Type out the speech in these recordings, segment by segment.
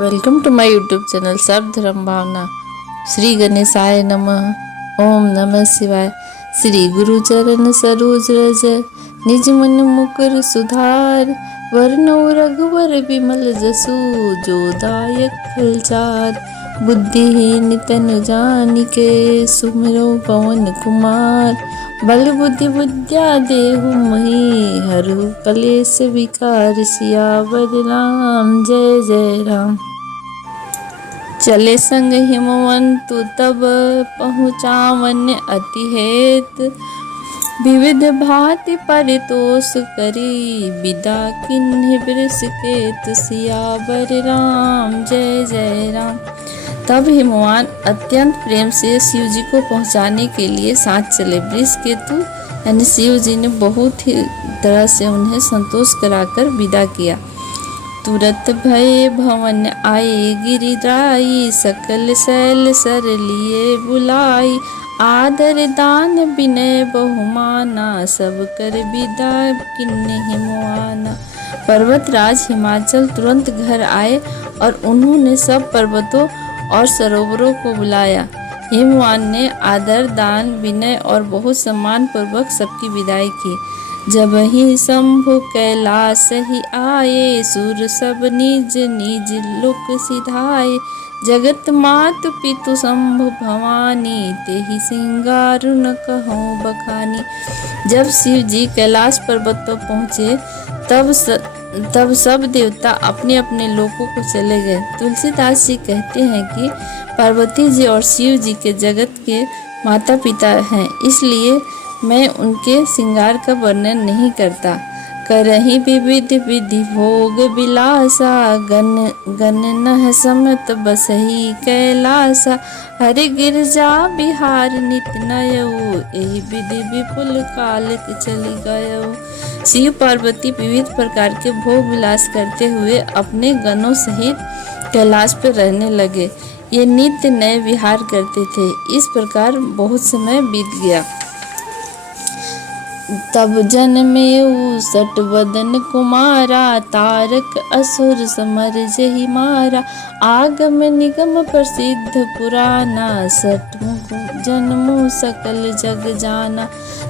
Welcome to my YouTube channel सर्व धर्म भावना। श्री गणेशाय नमः। ओम नमः शिवाय। श्री गुरु चरण सरोज रज निज मन मुकुर सुधार। वरनौ रघुवर विमल जसु जो दायक फलचार। बुद्धिहीन तनु जानिके सुमिरौ पवन कुमार। बल बुद्धि विद्या देहु मोहि हरहु कलेश विकार। सियावर राम जय जय राम। चले संग हिमवंतु तब पहुँचावन अति हेत। विविध भांति परितोष करी विदा किन्हि वृषकेतु। सियावर राम जय जय राम। तब हिमवान अत्यंत प्रेम से शिव जी को पहुंचाने के लिए साथ चले। वृषकेतु यानी शिव जी ने बहुत ही तरह से उन्हें संतोष कराकर विदा किया। तुरत भय भवन आए गिरिराई। सकल शैल सर लिए बुलाई। आदर दान विनय बहुमाना। सब कर विदा किन्ने हिमवाना। पर्वतराज हिमाचल तुरंत घर आए और उन्होंने सब पर्वतों और सरोवरों को बुलाया। हिमवान ने आदर दान विनय और बहुत सम्मान पूर्वक सबकी विदाई की। जब ही शंभु कैलाश ही आए। सुर सब निज निज लोक सिधाए। जगत मातु पितु शंभु भवानी। तेहि सिंगारु न कहूँ बखानी। जब शिव जी कैलाश पर्वत पर पहुँचे तब सब देवता अपने अपने लोकों को चले गए। तुलसीदास जी कहते हैं कि पार्वती जी और शिव जी के जगत के माता पिता हैं, इसलिए मैं उनके श्रृंगार का वर्णन नहीं करता। करहि विविध विधि भोग विलासा। गन नह समत बसहि कैलासा। हरि गिरजा बिहार नित नयऊ। एहि विधि विपुल काल चली गयऊ। शिव पार्वती विविध प्रकार के भोग विलास करते हुए अपने गणों सहित कैलाश पर रहने लगे। ये नित्य नए विहार करते थे। इस प्रकार बहुत समय बीत गया। तब जन्मेऊ सटवदन कुमारा। तारक असुर समर जहि मारा। आगम निगम प्रसिद्ध पुराना। सटमुख जन्मो सकल जग जाना।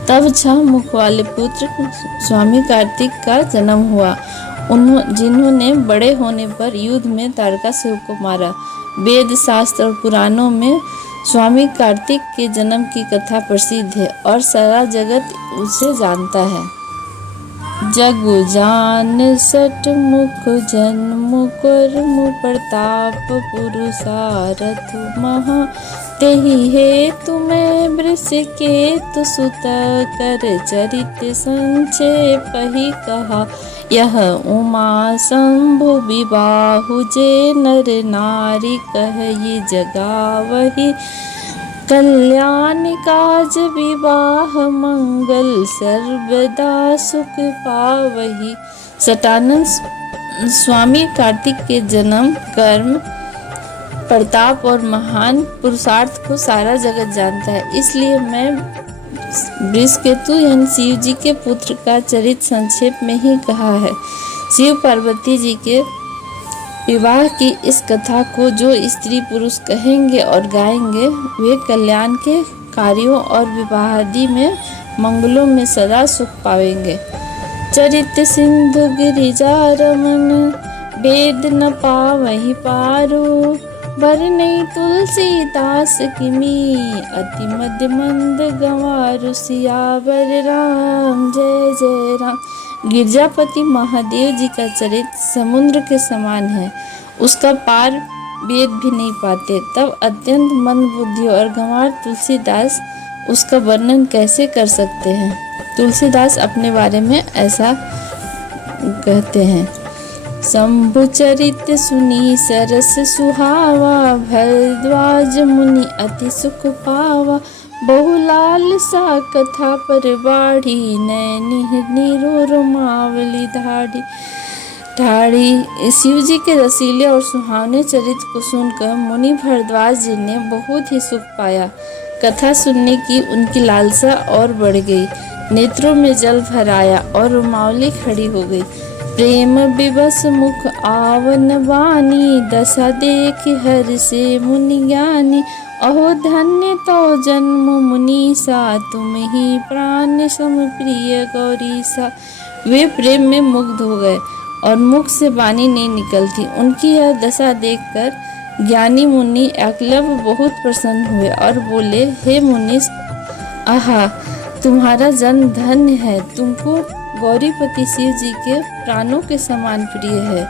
तब 6 मुख वाले पुत्र स्वामी कार्तिक का जन्म हुआ। जिन्होंने बड़े होने पर युद्ध में तारकासुर को मारा। वेद शास्त्र और पुराणों में स्वामी कार्तिक के जन्म की कथा प्रसिद्ध है और सारा जगत उसे जानता है। जगु जान सट मुख जन्म कर्म प्रताप पुरुषारथ महा। तेहि हेतु मैं वृषकेतु सुत कर चरित संक्षेप ही कहा। यह उमा शंभु विबाहु जे नर नारी कहि जगावहि। कल्याण काज विवाह मंगल सर्वदा सुख पावहि। सटानंद स्वामी कार्तिक के जन्म कर्म प्रताप और महान पुरुषार्थ को सारा जगत जानता है, इसलिए मैं वृषकेतु यानी शिव जी के पुत्र का चरित्र संक्षेप में ही कहा है। शिव पार्वती जी के विवाह की इस कथा को जो स्त्री पुरुष कहेंगे और गाएंगे वे कल्याण के कार्यों और विवाहादि में मंगलों में सदा सुख पाएंगे। चरित सिंधु गिरिजा रमन। वेद न पावहि पारो। बरनई तुलसीदास किमी। अति मध्य मंद गंवारु। सियावर राम जय जय राम। गिरजापति महादेव जी का चरित्र समुद्र के समान है, उसका पार वेद भी नहीं पाते। तब अत्यंत मंद बुद्धि और गंवार तुलसीदास उसका वर्णन कैसे कर सकते हैं। तुलसीदास अपने बारे में ऐसा कहते हैं। शंभु चरित सुनी सरस सुहावा। भरद्वाज मुनि अति सुख पावा। बहुलाल सा कथा पर बाढ़ी। नैनी नीरो रोमावली ठाड़ी। शिव जी के रसीले और सुहावने चरित्र को सुनकर मुनि भरद्वाज जी ने बहुत ही सुख पाया। कथा सुनने की उनकी लालसा और बढ़ गई। नेत्रों में जल भर आया और रोमावली खड़ी हो गई। प्रेम विवश मुख आवन वाणी, दशा देख हर से मुनि ज्ञानी। अहो धन्य तो जन्म मुनीसा, तुम ही प्राण सम प्रिय गौरीसा। वे प्रेम में मुग्ध हो गए और मुख से वाणी नहीं निकलती। उनकी यह दशा देखकर ज्ञानी मुनि एकलव्य बहुत प्रसन्न हुए और बोले, हे मुनीश, आहा, तुम्हारा जन्म धन्य है। तुमको गौरीपति शिव जी के प्राणों के समान प्रिय है।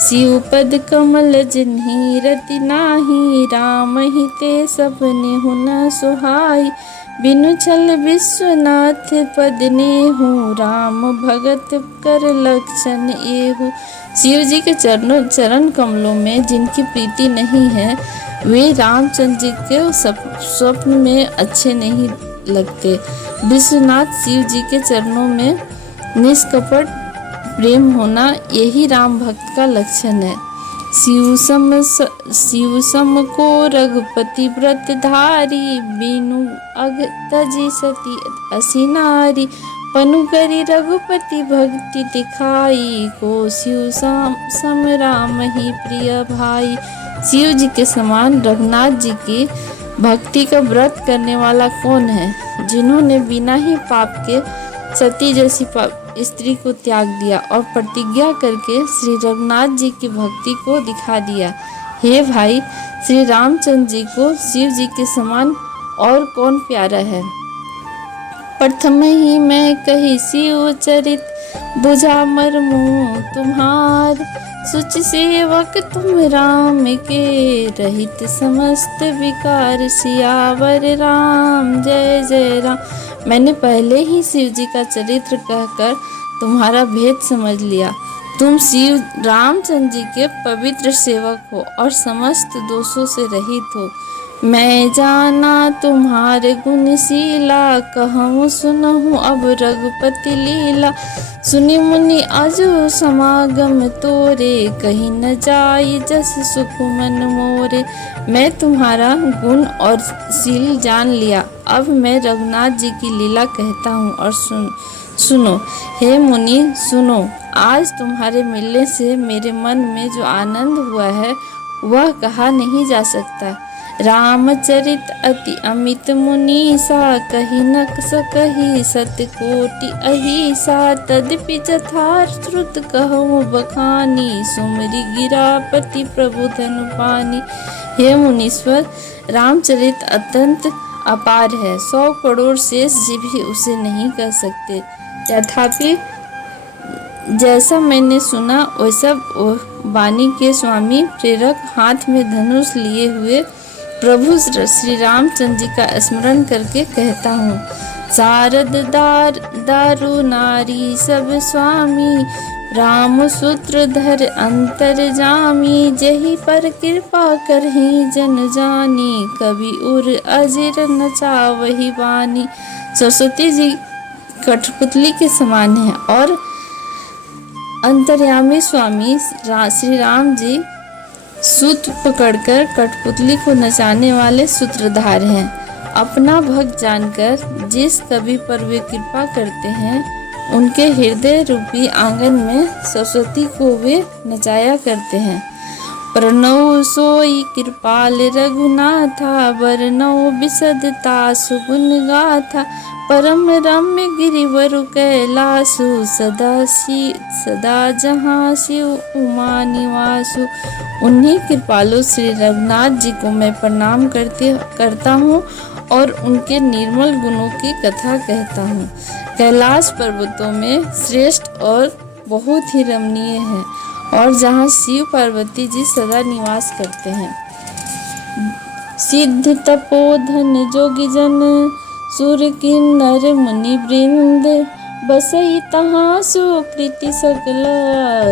शिव पद कमल जिन्हीं रति नाही, राम ही ते सपने हुन सुहाई। बिनु छल विश्वनाथ पद नेहु, राम भगत कर लक्षण एहु। शिव जी के चरण कमलों में जिनकी प्रीति नहीं है, वे रामचंद्र जी के स्वप्न में अच्छे नहीं लगते। विश्वनाथ शिव जी के चरणों में निष्कपट प्रेम होना, यही राम भक्त का लक्षण है। शिव सम को रघुपति व्रत धारी, बिनु अग तजी सती असी नारी। पनु करी रघुपति भक्ति दिखाई, को शिव सम राम ही प्रिय भाई। शिव जी के समान रघुनाथ जी की भक्ति का व्रत करने वाला कौन है, जिन्होंने बिना ही पाप के सती जैसी स्त्री को त्याग दिया और प्रतिज्ञा करके श्री रघुनाथ जी की भक्ति को दिखा दिया। हे भाई, श्री रामचंद्र जी को शिव जी के समान और कौन प्यारा है। प्रथम ही मैं कही शिव चरित, बुझा मर्मु तुम्हार। सुच सेवक तुम राम के, रहित समस्त विकार। सियावर राम जय जय राम। मैंने पहले ही शिव जी का चरित्र कहकर तुम्हारा भेद समझ लिया। तुम शिव रामचंद्र जी के पवित्र सेवक हो और समस्त दोषों से रहित हो। मैं जाना तुम्हारे गुणशीला, कहूँ सुनहु अब रघुपति लीला। सुनि मुनि अजो समागम तोरे, कहीं न जाई जस सुख मन मोरे। मैं तुम्हारा गुण और शील जान लिया। अब मैं रघुनाथ जी की लीला कहता हूँ और सुनो। हे मुनि सुनो, आज तुम्हारे मिलने से मेरे मन में जो आनंद हुआ है वह कहा नहीं जा सकता। रामचरित अति अमित मुनीसा, कही न सकही सत्य कोटि अहिसा। तदपि यथाश्रुत कहूँ बखानी, सुमरि गिरापति प्रभु धनु पानी। हे मुनीश्वर, रामचरित अत्यंत अपार है, 100 करोड़ शेष जी भी उसे नहीं कह सकते। तथापि जैसा मैंने सुना वैसा वाणी के स्वामी प्रेरक हाथ में धनुष लिए हुए प्रभु श्री रामचंद्र जी का स्मरण करके कहता हूँ। शारद दारु नारी सब स्वामी, राम सूत्रधर अंतर जामी। जही पर कृपा करही जन जानी, कवि उर अजिर नचावही वाणी। सरस्वती जी कठपुतली के समान है और अंतर्यामी स्वामी श्री राम जी सूत्र पकड़कर कठपुतली को नचाने वाले सूत्रधार हैं। अपना भक्त जानकर जिस कवि पर वे कृपा करते हैं, उनके हृदय रूपी आंगन में सरस्वती को वे नचाया करते हैं। प्रणव सोई कृपाल रघुनाथा, बरनौ बिसदता सुगुन गाथा। परम रम्य गिरिवरु कैलासु, सदा जहाँ शिव उमा निवासु। उन्हीं कृपालु श्री रघुनाथ जी को मैं प्रणाम करता हूँ और उनके निर्मल गुणों की कथा कहता हूँ। कैलाश पर्वतों में श्रेष्ठ और बहुत ही रमणीय है और जहाँ शिव पार्वती जी सदा निवास करते हैं। सिद्ध तपोधन जोगी जन, सुर किन्नर मुनि वृंद। बसई तहाँ सुकृति सकल,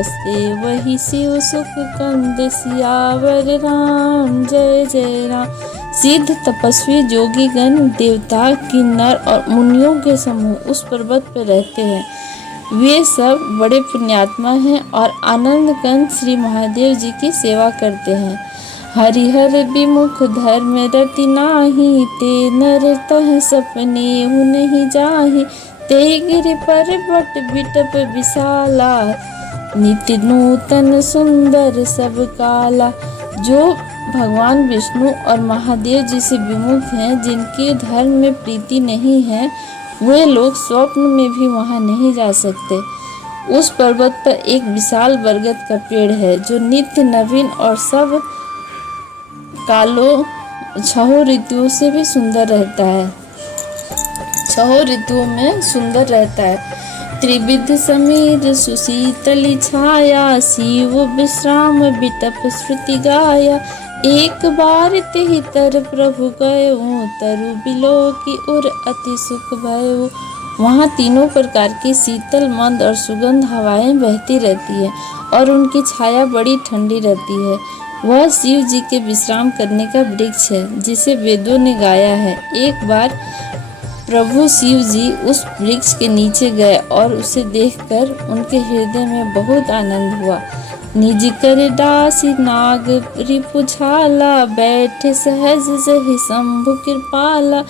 से वही शिव सुख कंद। सियावर राम जय जय राम। सिद्ध तपस्वी जोगी गण, देवता, किन्नर और मुनियों के समूह उस पर्वत पर रहते हैं। वे सब बड़े पुण्यात्मा हैं और आनंद कंद श्री महादेव जी की सेवा करते हैं। हरिहर विमुख धर्म रति नाही, ते नर तह सपने हु नहीं जाहि। ते गिर पर्वत बिटप विशाला, नित्य नूतन सुंदर सब काला। जो भगवान विष्णु और महादेव जी से विमुख हैं, जिनके धर्म में प्रीति नहीं है, वे लोग स्वप्न में भी वहां नहीं जा सकते। उस पर्वत पर एक विशाल बरगद का पेड़ है, जो नित्य नवीन और सब कालों 6 ऋतुओं से भी सुंदर रहता है। 6 ऋतुओं में सुंदर रहता है। त्रिविध समीर सुशीतली छाया, शिव विश्राम बिटप श्रुति गाया। एक बार तेहि तर प्रभु गयो, तरु बिलो की उर अति सुख भयो। वहाँ तीनों प्रकार की शीतल मंद और सुगंध हवाएं बहती रहती है और उनकी छाया बड़ी ठंडी रहती है। वह शिव जी के विश्राम करने का वृक्ष है, जिसे वेदों ने गाया है। एक बार प्रभु शिव जी उस वृक्ष के नीचे गए और उसे देखकर उनके हृदय में बहुत आनंद हुआ। निज कर दासी नाग रिपुछाला, बैठे सहज सही शंभु कृपाला।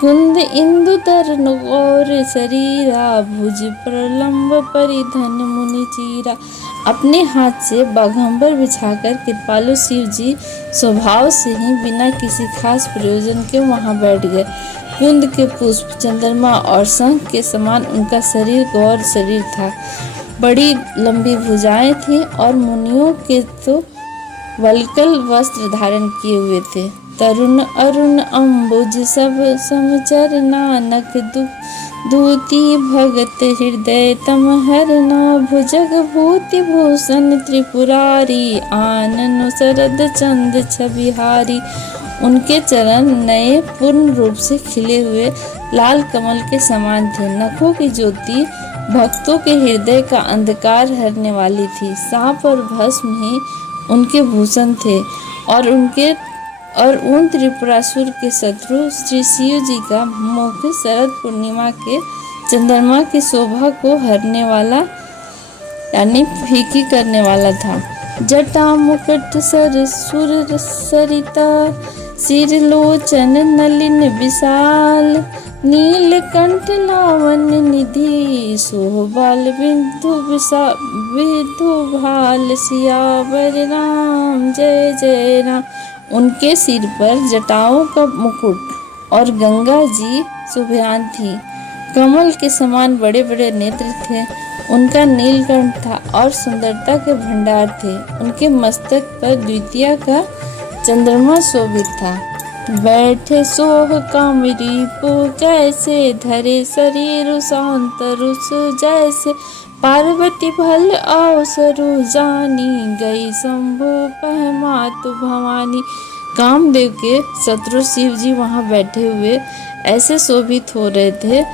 कुंद इंदु तरन गौर शरीरा, भुज प्रलंब परिधन मुनि चीरा। अपने हाथ से बाघंबर बिछाकर कृपालु शिव जी स्वभाव से ही बिना किसी खास प्रयोजन के वहां बैठ गए। कुंद के पुष्प, चंद्रमा और शंख के समान उनका शरीर गौर शरीर था। बड़ी लंबी भुजाएं थीं और मुनियों के तो वल्कल वस्त्र धारण किए हुए थे। तरुण अरुण अम्बुज सब समचर, नानक दूती भगत हृदय तम हरना। भुजग भूति भूषण त्रिपुरारी, आनन शरद चंद छबिहारी। उनके चरण नए पूर्ण रूप से खिले हुए लाल कमल के समान थे। नखों की ज्योति भक्तों के हृदय का अंधकार हरने वाली थी। सांप और भस्म ही उनके भूषण थे और उन त्रिपुरासुर के शत्रु श्री शिव जी का मुख शरद पूर्णिमा के चंद्रमा की शोभा को हरने वाला यानी फीकी करने वाला था। जटा मुकुट सर सुर सरिता, सिर लोचन नलिन विशाल। नीलकंठ लावण्य निधि, सोहबाल विधु भाल। सियावर राम जय जय राम। उनके सिर पर जटाओं का मुकुट और गंगा जी शोभायमान थी। कमल के समान बड़े बड़े नेत्र थे। उनका नीलकंठ था और सुंदरता के भंडार थे। उनके मस्तक पर द्वितीया का चंद्रमा शोभित था। बैठे सोह कामरी पो जैसे, धरे शरीर शांत रुस जैसे। पार्वती भल अवसरु जानी, गई शंभु पहमातु भवानी। कामदेव के शत्रु शिव जी वहाँ बैठे हुए ऐसे शोभित हो रहे थे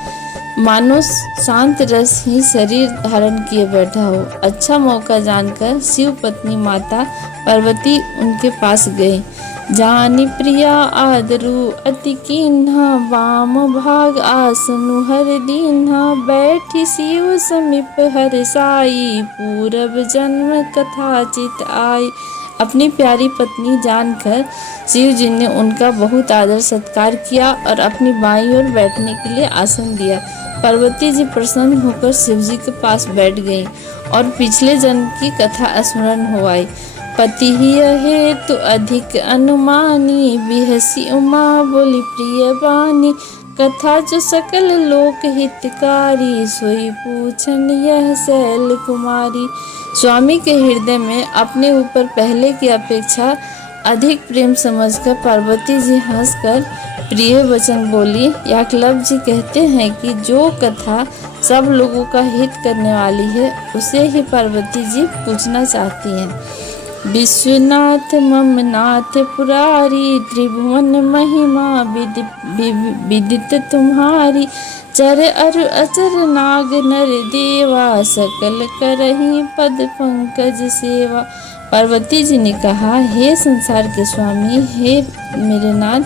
मानो शांत रस ही शरीर धारण किए बैठा हो। अच्छा मौका जानकर शिव पत्नी माता पार्वती उनके पास गई। जानी प्रिया आदरु अति कीन्हा, वाम भाग आसनु हर दीन्हा। बैठी शिव समीप हर साई, पूरब जन्म कथा चित आई। अपनी प्यारी पत्नी जानकर शिव जी ने उनका बहुत आदर सत्कार किया और अपनी बाईं ओर बैठने के लिए आसन दिया। पार्वती जी प्रसन्न होकर शिव जी के पास बैठ गईं और पिछले जन्म की कथा स्मरण हो आई। पति ही हेतु अधिक अनुमानी, बिहसी उमा बोली प्रिय बानी। कथा जो सकल लोक हितकारी, सोई पूछन यह शैल कुमारी। स्वामी के हृदय में अपने ऊपर पहले की अपेक्षा अधिक प्रेम समझकर पार्वती जी हंसकर प्रिय वचन बोली। याकलब जी कहते हैं कि जो कथा सब लोगों का हित करने वाली है, उसे ही पार्वती जी पूछना चाहती हैं। विश्वनाथ ममनाथ पुरारी, त्रिभुवन महिमा विदित तुम्हारी। चर अरु अचर नाग नर देवा, सकल करही पद पंकज सेवा। पार्वती जी ने कहा, हे संसार के स्वामी, हे मेरे नाथ,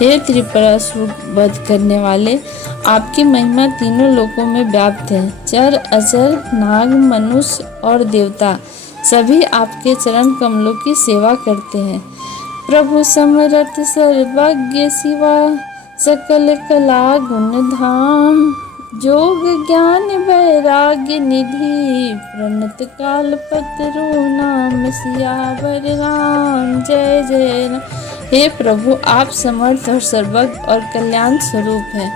हे त्रिपुरासुर वध करने वाले, आपकी महिमा तीनों लोकों में व्याप्त है। चर अचर नाग मनुष्य और देवता सभी आपके चरण कमलों की सेवा करते हैं। प्रभु समरथ सर्वज्ञ शिवा, सकल कला गुण धाम। जोग ज्ञान वैराग्य निधि, प्रणत काल पतरु नाम सियावर राम। जय जय राम। हे प्रभु, आप समर्थ और सर्वज्ञ और कल्याण स्वरूप हैं,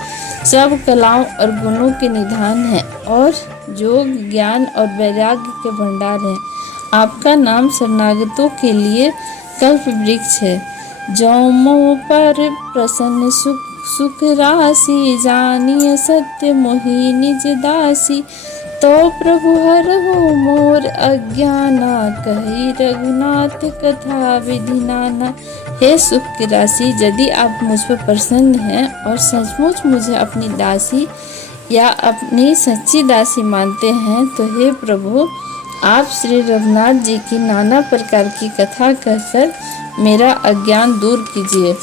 सब कलाओं और गुणों के निधान हैं और योग ज्ञान और वैराग्य के भंडार हैं। आपका नाम शरणागतों के लिए कल्प वृक्ष है। जो मोह पर प्रसन्न सुख राशि, जानिय सत्य मोहि निज दासी। तो प्रभु हरहु मोर अज्ञाना, कही रघुनाथ कथा विधि नाना। हे सुख की राशि, यदि आप मुझ पर प्रसन्न हैं और सचमुच मुझे अपनी दासी या अपनी सच्ची दासी मानते हैं, तो हे प्रभु, आप श्री रघुनाथ जी की नाना प्रकार की कथा कहकर मेरा अज्ञान दूर कीजिए।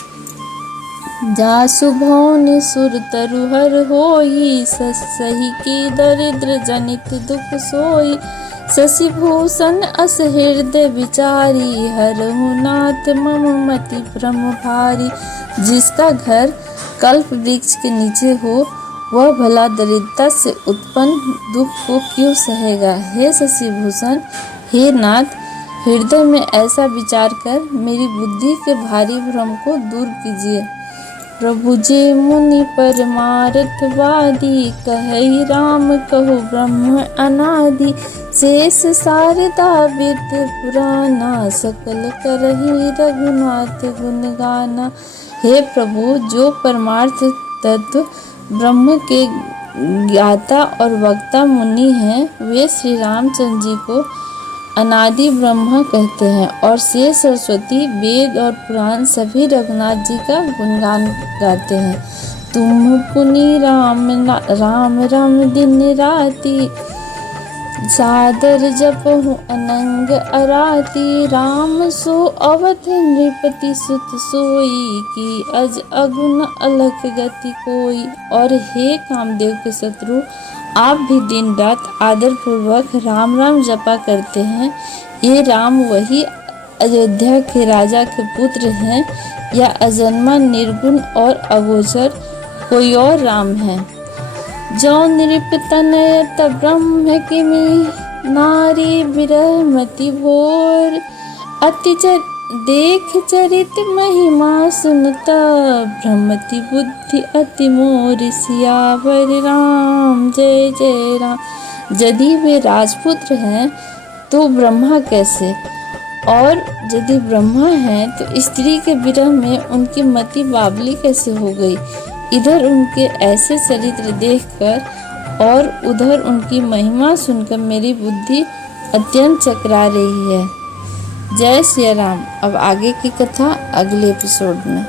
जासु भौन सुर तरुहर होई, सही की दरिद्र जनित दुख सोई। शशि भूषण अस हृदय विचारी, हरहु नाथ मम मति भ्रम भारी। जिसका घर कल्प वृक्ष के नीचे हो, वह भला दरिद्रता से उत्पन्न दुख को क्यों सहेगा। हे शशि भूषण, हे नाथ, हृदय में ऐसा विचार कर मेरी बुद्धि के भारी भ्रम को दूर कीजिए। प्रभु जे मुनि परमार्थवादी, कहई राम कहु ब्रह्म अनादि। शेष शारदा वेद पुराना, सकल करहि रघुनाथ गुण गाना। हे प्रभु, जो परमार्थ तत्व ब्रह्म के ज्ञाता और वक्ता मुनि हैं, वे श्री रामचंद्र जी को अनादि ब्रह्मा कहते हैं और शेष सरस्वती वेद और पुराण सभी रघुनाथ जी का गुणगान गाते हैं। तुम पुनि राम राम राम दिन राति, सादर जपहु अनंग अराती। राम सो अवध नृपति सुत सोई, की अज अगुन अलख गति कोई। और हे कामदेव के शत्रु, आप भी दिन रात आदर पूर्वक राम राम जपा करते हैं। ये राम वही अयोध्या के राजा के पुत्र हैं या अजन्मा निर्गुण और अगोचर कोई और राम है। जो नृपतनयत ब्रह्म किमि, नारी विरह मति भोर। अति देख चरित महिमा सुनता, भ्रमति बुद्धि अति मोर। सियावर राम। जय जय राम। यदि वे राजपुत्र हैं तो ब्रह्मा कैसे, और यदि ब्रह्मा हैं तो स्त्री के विरह में उनकी मति बावली कैसे हो गई। इधर उनके ऐसे चरित्र देखकर और उधर उनकी महिमा सुनकर मेरी बुद्धि अत्यंत चकरा रही है। जय श्री राम। अब आगे की कथा अगले एपिसोड में।